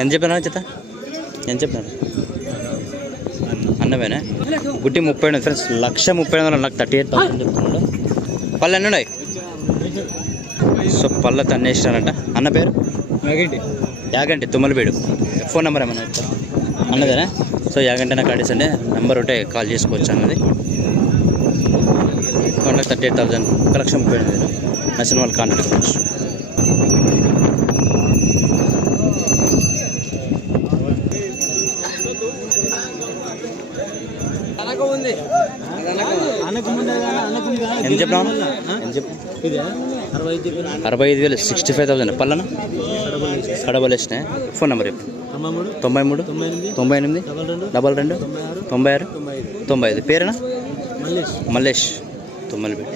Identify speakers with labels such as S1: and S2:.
S1: ఎంత చెప్పినారు చేత ఎంత చెప్పినారు? అన్నమేనా? గుట్టి ముప్పై ఎనిమిది ఫ్రెండ్స్ లక్ష ముప్పై ఎనిమిది నాకు థర్టీ ఎయిట్ థౌసండ్ చెప్తున్నాడు. పళ్ళు ఎన్ని ఉన్నాయి? సో పళ్ళ తన్నేసినారంట అన్న పేరు? యాగంటి. తుమ్మలబేడు ఫోన్ నెంబర్ ఏమన్నా? అన్నదేనా? సో యాగంటి నాకు అడిసండి నెంబర్ ఉంటే కాల్ చేసుకోవచ్చు అన్నది. లాక్ థర్టీ ఎయిట్ థౌసండ్ ఒక లక్ష ముప్పై ఎనిమిది వేలు. నచ్చిన వాళ్ళు కాంటాక్ట్ కావచ్చు ఎంత చెప్పినావు? ఎంత చెప్పు? అరవై ఐదు వేలు సిక్స్టీ ఫైవ్ థౌసండ్ పల్లన? కడబల్ వేసినాయి ఫోన్ నెంబర్ చెప్పు. తొంభై మూడు తొంభై ఎనిమిది డబల్ రెండు తొంభై ఆరు తొంభై ఐదు. పేరేనా? మల్లేష్. తుమ్మలపేట.